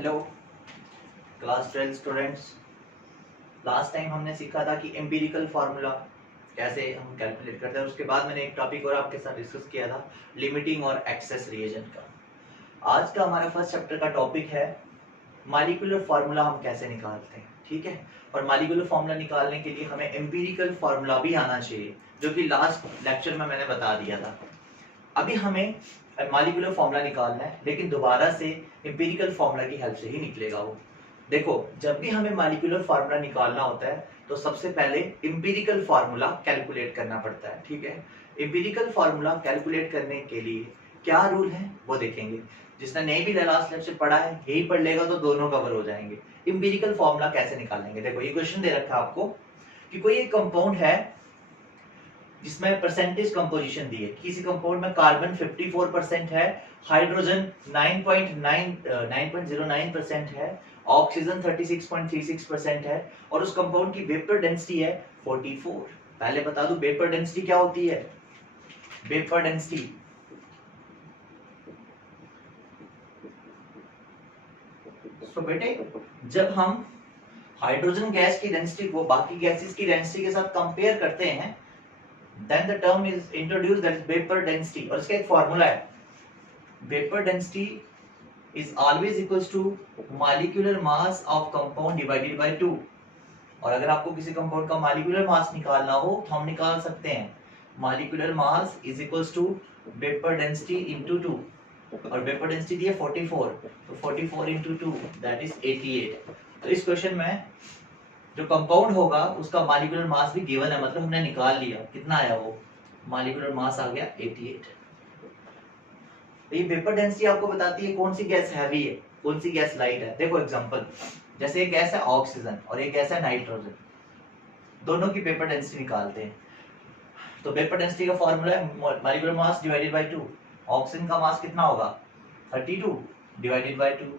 Hello class 12 students. Last time हमने सीखा था कि एम्पिरिकल फार्मूला कैसे हम कैलकुलेट करते हैं। उसके बाद मैंने एक टॉपिक और आपके साथ डिस्कस किया था, लिमिटिंग और एक्सेस रिएजेंट का। आज का हमारा फर्स्ट चैप्टर का टॉपिक है मॉलिक्यूलर फार्मूला हम कैसे निकालते हैं। ठीक है, और मॉलिक्यूलर फार्मूला निकालने के लिए हमें एम्पिरिकल फार्मूला भी आना चाहिए, जो कि लास्ट लेक्चर में मैंने बता दिया था। अभी हमें मॉलिक्यूलर फार्मूला निकालना है, लेकिन दोबारा से एम्पिरिकल फार्मूला की हेल्प से ही निकलेगा वो। देखो, जब भी हमें मॉलिक्यूलर फार्मूला निकालना होता है तो सबसे पहले एम्पिरिकल फार्मूला कैलकुलेट करना पड़ता है। ठीक है, एम्पिरिकल फार्मूला कैलकुलेट करने के लिए क्या रूल है वो देखेंगे। जिसने नहीं भी लास्ट लेक्चर पढ़ा है यही पढ़ लेगा तो दोनों कवर हो जाएंगे। एम्पिरिकल फार्मूला कैसे निकालेंगे, देखो ये क्वेश्चन दे रखा है आपको कि कोई एक कंपाउंड है जिसमें परसेंटेज कंपोजिशन दी है। किसी कंपाउंड में कार्बन 54% है, हाइड्रोजन 9.09% है, ऑक्सीजन 36.36% है और उस कंपाउंड की वेपर डेंसिटी है 44। पहले बता दूं वेपर डेंसिटी क्या होती है। वेपर डेंसिटी तो बेटे, जब हम हाइड्रोजन गैस की डेंसिटी को बाकी गैसेस की डेंसिटी के साथ कंपेयर करते हैं, then the term is introduced, that is vapor density, और इसका एक फॉर्मूला है। vapor density is always equals to molecular mass of compound divided by 2। और अगर आपको किसी कंपाउंड का molecular mass निकालना हो तो हम निकाल सकते हैं molecular mass is equals to vapor density into 2, और vapor density दी है 44, तो 44 into 2 that is 88। तो इस क्वेश्चन में जो कंपाउंड होगा उसका मॉलिक्यूलर मास भी गिवन है, मतलब हमने निकाल लिया। कितना आया वो मॉलिक्यूलर मास आ गया 88। तो ये वेपर डेंसिटी आपको बताती है कौन सी गैस हैवी है कौन सी गैस लाइट है। देखो एग्जांपल, जैसे एक गैस है ऑक्सीजन और एक गैस है नाइट्रोजन, दोनों की वेपर डेंसिटी निकालते हैं। तो वेपर डेंसिटी का फॉर्मूला है molecular mass divided by 2। Oxygen का मास कितना होगा 32 डिवाइडेड बाय 2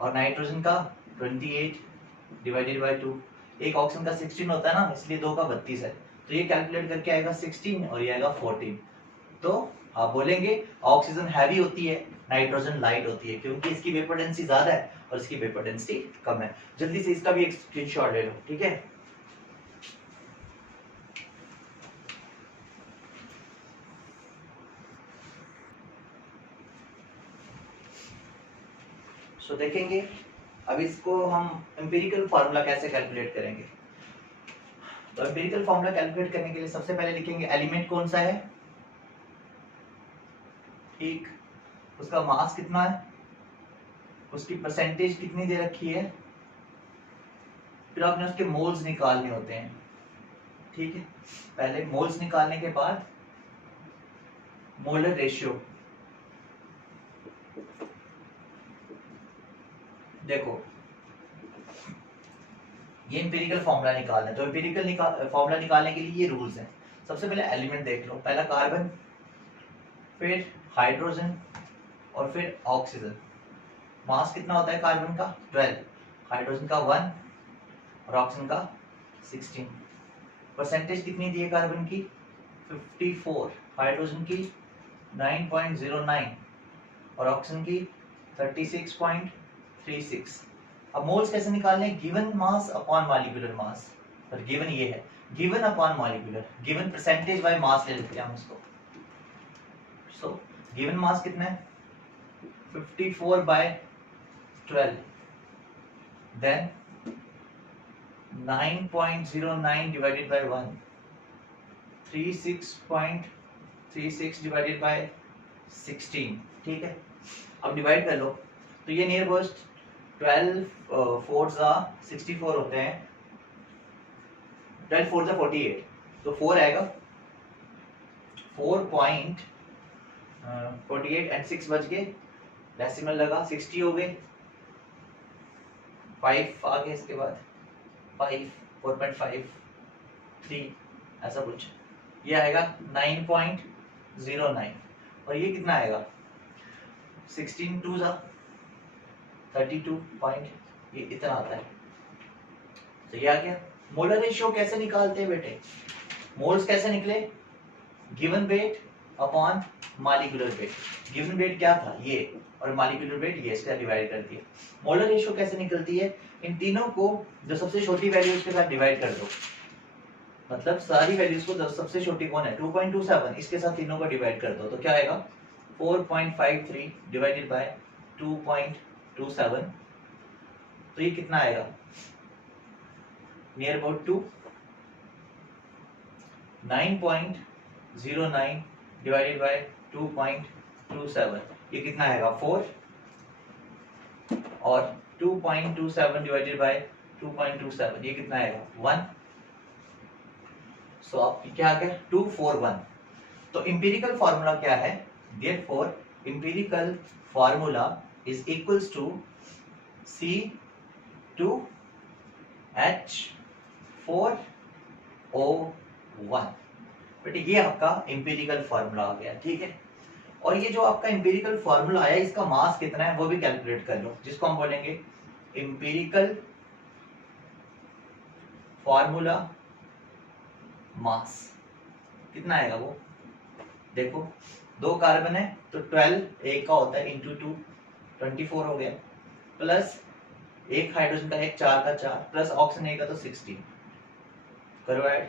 और नाइट्रोजन का 28 डिवाइडेड बाय 2। एक ऑक्सीजन का 16 होता है ना, इसलिए 2 का 32 है, तो ये कैलकुलेट करके आएगा 16 और ये आएगा 14। तो आप बोलेंगे ऑक्सीजन हैवी होती है, नाइट्रोजन लाइट होती है, क्योंकि इसकी वेपर डेंसिटी ज्यादा है और इसकी वेपर डेंसिटी कम है। जल्दी से इसका भी एक स्क्रीनशॉट ले लो। ठीक है, सो देखेंगे अब इसको हम एम्पिरिकल फार्मूला कैसे कैलकुलेट करेंगे। तो एम्पिरिकल फार्मूला कैलकुलेट करने के लिए सबसे पहले लिखेंगे एलिमेंट कौन सा है, ठीक, उसका मास कितना है, उसकी परसेंटेज कितनी दे रखी है, फिर आपने उसके मोल्स निकालने होते हैं। ठीक है, पहले मोल्स निकालने के बाद मोलर रेशियो। देखो ये एम्पिरिकल फार्मूला निकालना है, तो एम्पिरिकल फार्मूला निकालने के लिए ये रूल्स हैं। सबसे पहले एलिमेंट देख लो, पहला कार्बन, फिर हाइड्रोजन और फिर ऑक्सीजन। मास कितना होता है कार्बन का 12, हाइड्रोजन का 1 और ऑक्सीजन का 16। परसेंटेज कितनी दी है कार्बन की 54, हाइड्रोजन की 9.09 और ऑक्सीजन की 36.36। अब मोल्स कैसे निकालने हैं, given mass upon molecular mass, और गिवन ये है given upon molecular, given percentage by mass ले लेते हैं हम इसको। सो गिवन मास कितना है 54/12, then 9.09 divided by 1, 36.36 divided by 16। ठीक है, अब डिवाइड कर लो, तो ये नियर अबाउट 12 4 64 होते हैं, 12 4 48, तो 4 आएगा 4.48 एंड 6 बच गए, डेसिमल लगा 60 हो गए, 5 आ गए, इसके बाद 5 4.5 3 ऐसा कुछ, ये आएगा 9.09 और ये कितना आएगा 16 2 32 पॉइंट, ये इतना आता है। तो ये आ गया। मोलर रेशियो कैसे निकालते हैं बेटे, मोल्स कैसे निकले, given weight upon molecular weight, given weight क्या था ये और मॉलिक्यूलर वेट ये, इसका डिवाइड कर दिया। मोलर रेशियो कैसे निकलती है, इन तीनों को जो सबसे छोटी वैल्यू उसके साथ डिवाइड कर दो, मतलब सारी वैल्यूज को सबसे छोटी कौन है 2.27, इसके साथ तीनों को डिवाइड कर दो तो क्या आएगा 4.53 डिवाइडेड बाय 2.27, तो ये कितना आएगा नियर अबाउट 2, 9.09 डिवाइडेड बाय 2.27, ये कितना आएगा 4, और 2.27 डिवाइडेड बाय 2.27 ये कितना आएगा 1, सो आपकी क्या आ गया 241। तो इंपीरिकल फार्मूला क्या है, therefore empirical formula is equals to C2H4O1, बेटे ये आपका इंपीरिकल फार्मूला आ गया, ठीक है। और ये जो आपका इंपीरिकल फार्मूला आया इसका मास कितना है वो भी कैलकुलेट कर लो, जिसको हम बोलेंगे इंपीरिकल फार्मूला मास, कितना आएगा वो देखो, 2 कार्बन है तो 12 एक का होता है इंटू 2 24 हो गया, प्लस एक हाइड्रोजन का एक 4 का 4, प्लस ऑक्सीजन एक का तो 16, करो add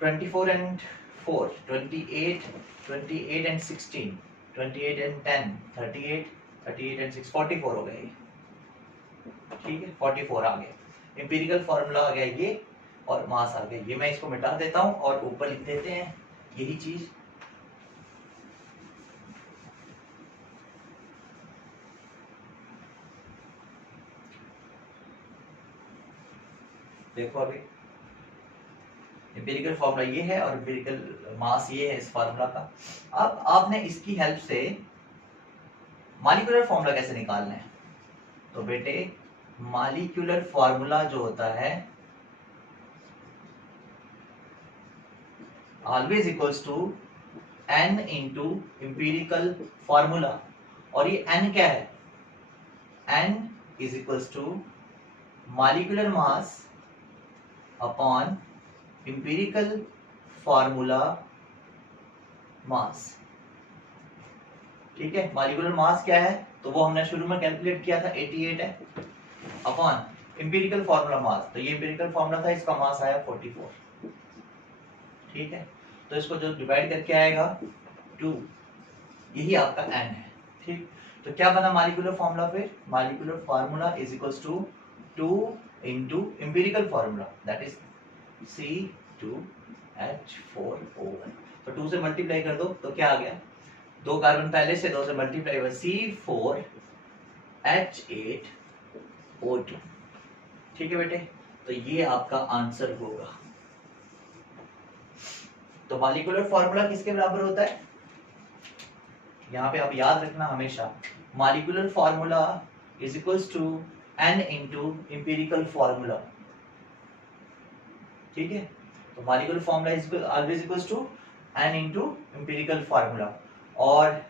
24 and 4 28 28 and 16 28 and 10 38 38 and 6 44 हो गए, ठीक है 44 आ गया, इंपीरिकल फार्मूला आ गया ये और मास आ गया ये। मैं इसको मिटा देता हूं और ऊपर लिख देते हैं यही चीज, देखो अभी एम्पिरिकल फार्मूला ये है और एम्पिरिकल मास ये है इस फार्मूला का। अब आपने इसकी हेल्प से मॉलिक्यूलर फार्मूला कैसे निकालना है, तो बेटे मॉलिक्यूलर फार्मूला जो होता है always equals to n into empirical formula, और ये n क्या है, n is equals to molecular mass upon empirical formula mass, ठीक है। मॉलिक्यूलर मास क्या है तो वो हमने शुरू में कैलकुलेट किया था 88 है, अपॉन एम्पिरिकल फार्मूला मास, तो ये एम्पिरिकल फार्मूला था इसका मास आया 44, ठीक है। तो इसको जो डिवाइड करके आएगा 2, यही आपका n है, ठीक। तो क्या बना मॉलिक्यूलर फार्मूला, फिर molecular formula is equals to 2 into empirical formula that is C2H4O1, तो 2 से मल्टीप्लाई कर दो तो क्या आ गया, 2 कार्बन पहले से 2 से मल्टीप्लाई हुआ C4H8O2, ठीक है बेटे। तो ये आपका आंसर होगा। तो मॉलिक्यूलर फार्मूला किसके बराबर होता है, यहाँ पे आप याद रखना हमेशा, molecular formula is equals to n into empirical formula, ठीक है। तो molecular formula is always equals to n into empirical formula, और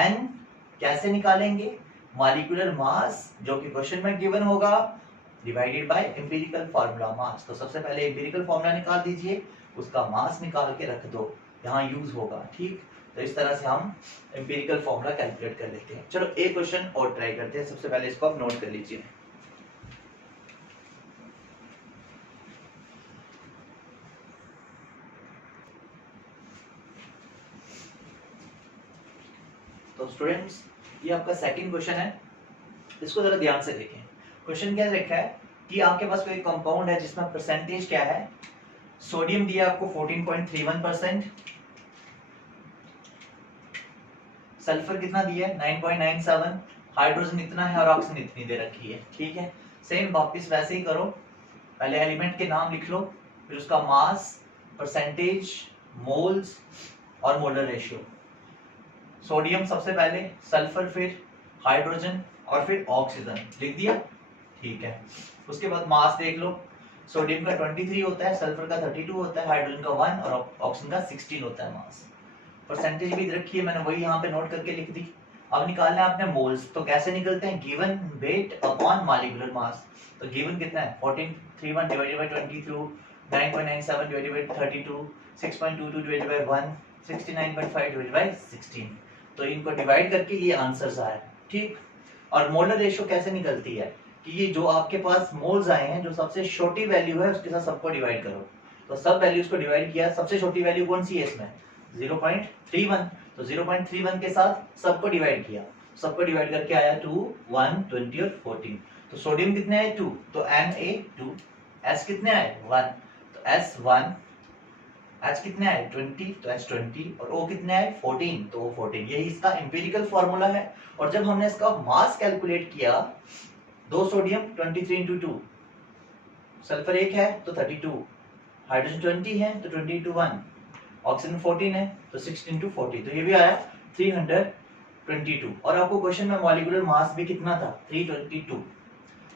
n कैसे निकालेंगे, मॉलिक्यूलर मास जो कि क्वेश्चन में गिवन होगा डिवाइडेड बाय एम्पिरिकल फार्मूला मास। तो सबसे पहले एम्पिरिकल फार्मूला निकाल दीजिए, उसका मास निकाल के रख दो, यहाँ यूज होगा, ठीक। तो इस तरह से हम एम्पिरिकल फार्मूला कैलकुलेट कर लेते हैं। चलो एक क्वेश्चन और ट्राई करते हैं, सबसे पहले इसको आप नोट कर लीजिए। तो स्टूडेंट्स ये आपका सेकंड क्वेश्चन है, इसको जरा ध्यान से देखें। क्वेश्चन क्या लिखा है कि आपके पास कोई कंपाउंड है जिसमें परसेंटेज क्या है, सोडियम दिया आपको 14.31%, सल्फर कितना दिया है 9.97, हाइड्रोजन इतना है और ऑक्सीजन इतनी दे रखी है, ठीक है। सेम वापस वैसे ही करो, पहले एलिमेंट के नाम लिख लो, फिर उसका मास, परसेंटेज, मोल्स और मोलर रेशियो। सोडियम सबसे पहले, सल्फर फिर हाइड्रोजन और फिर ऑक्सीजन लिख दिया, ठीक है। उसके बाद मास देख लो, सोडियम का 23 होता है, सल्फर का 32 होता है, हाइड्रोजन का 1 और ऑक्सीजन का 16 होता है मास। परसेंटेज भी रखी है मैंने, वही यहाँ पे नोट करके लिख दी। अब निकालना है आपने मोल्स, तो कैसे निकलते हैं, given weight upon molecular mass. तो गिवन कितना है 1431 divided by 22, 9.97 divided by 32, 6.22 divided by 1, 69.5 divide by 16, तो इनको डिवाइड करके ये आंसर्स आए, ठीक। और मोलर रेशियो कैसे निकलती है कि ये जो आपके पास मोल्स आए हैं, जो सबसे छोटी वैल्यू है उसके साथ सबको डिवाइड करो, तो सब वैल्यूज को डिवाइड किया, सबसे छोटी वैल्यू कौन सी है इसमें 0.31, तो 0.31 के साथ सबको डिवाइड किया, सबको डिवाइड करके आया 2, 1, 20 और 14। तो सोडियम कितने आए 2, तो Na2, S कितने आए 1, तो S1, H कितने आए 20, तो H20, और O कितने आए 14, तो O 14। यही इसका एम्पिरिकल फॉर्मूला है। और जब हमने इसका मास कैलकुलेट किया, 2 सोडियम 23 into 2, सल्फर 1 है तो 32, हाइड्रोजन 20 है तो 20 into 1, ऑक्सीजन 14 है तो 16 into 40, तो ये भी आया 322। और आपको क्वेश्चन में मॉलिक्यूलर मास भी कितना था 322।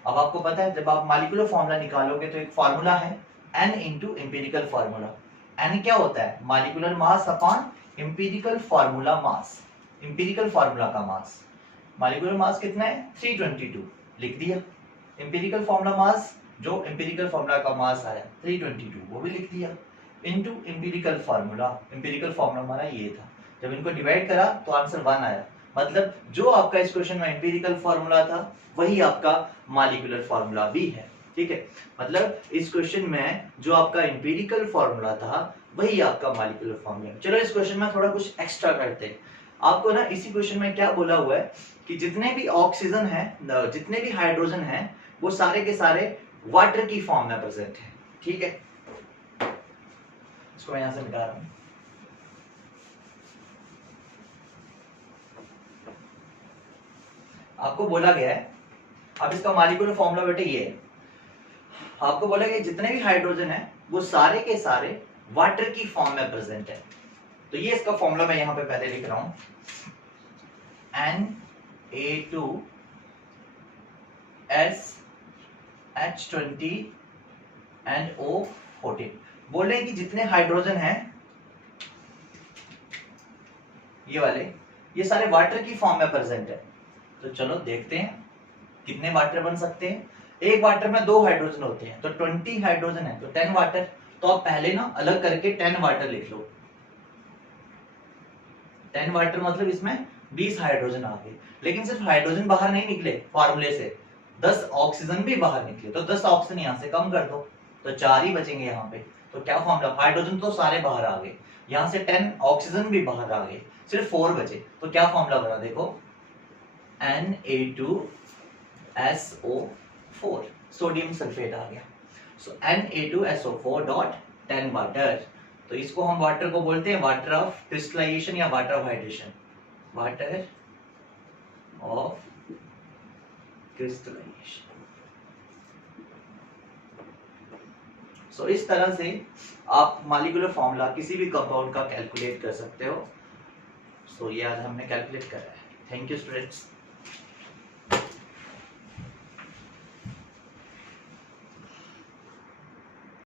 अब आपको पता है जब आप मॉलिक्यूलर फॉर्मूला निकालोगे तो एक फार्मूला है N into empirical formula. N क्या होता है, molecular mass upon empirical formula मास, एम्पिरिकल फार्मूला का मास। मॉलिक्यूलर मास कितना है 322, लिख दिया। एम्पिरिकल फार्मूला मास, जो एम्पिरिकल फार्मूला का मास आया 322, वो भी लिख दिया, into empirical formula. Empirical formula हमारा ये था, जब इनको डिवाइड करा तो आंसर 1 आया। मतलब जो आपका इस क्वेश्चन में एम्पिरिकल फार्मूला था वही आपका मॉलिक्यूलर फार्मूला भी है, ठीक है। मतलब इस क्वेश्चन में जो आपका एम्पिरिकल फार्मूला था वही आपका मॉलिक्यूलर फार्मूला है। चलो इस क्वेश्चन में थोड़ा कुछ एक्स्ट्रा करते हैं। आपको ना इसी क्वेश्चन में क्या बोला हुआ है कि जितने भी ऑक्सीजन है, जितने भी हाइड्रोजन है, वो सारे के सारे वाटर की फॉर्म में प्रेजेंट है, ठीक है। इसको मैं यहां से मिटा रहा हूं। आपको बोला गया है, अब इसका मॉलिक्यूलर फॉर्मूला बेटे ये है, आपको बोला गया जितने भी हाइड्रोजन है वो सारे के सारे वाटर की फॉर्म में प्रेजेंट है। तो ये इसका फॉर्मूला मैं यहां पे पहले लिख रहा हूं, Na2SH20 and O14। बोल रहे हैं कि जितने हाइड्रोजन हैं ये वाले, ये सारे वाटर की फॉर्म में प्रेजेंट है। तो चलो देखते हैं कितने वाटर बन सकते हैं। एक वाटर में 2 हाइड्रोजन होते हैं, तो 20 हाइड्रोजन है तो 10 वाटर। तो आप पहले ना अलग करके 10 वाटर लिख लो। 10 वाटर मतलब इसमें 20 हाइड्रोजन आ गए। लेकिन सिर्फ हाइड्रोजन बाहर नहीं निकले फार्मूले से, 10 ऑक्सीजन भी बाहर निकले, तो 10 ऑक्सीजन यहाँ से कम कर दो तो 4 ही बचेंगे यहाँ पे। तो क्या फॉर्मूला, हाइड्रोजन तो सारे बाहर आ गए, यहाँ से 10 ऑक्सीजन भी बाहर आ गए, सिर्फ 4 बचे। तो क्या फॉर्मूला बना देखो, Na2SO4, सोडियम सल्फेट आ गया। So Na2SO4 dot 10 water. तो इसको हम वाटर को बोलते हैं वाटर ऑफ क्रिस्टलाइजेशन या water of hydration, water of crystallisation. So इस तरह से आप मॉलिक्यूलर फॉर्मूला किसी भी कंपाउंड का कैलकुलेट कर सकते हो। सो ये आज हमने कैलकुलेट करा है। Thank you students.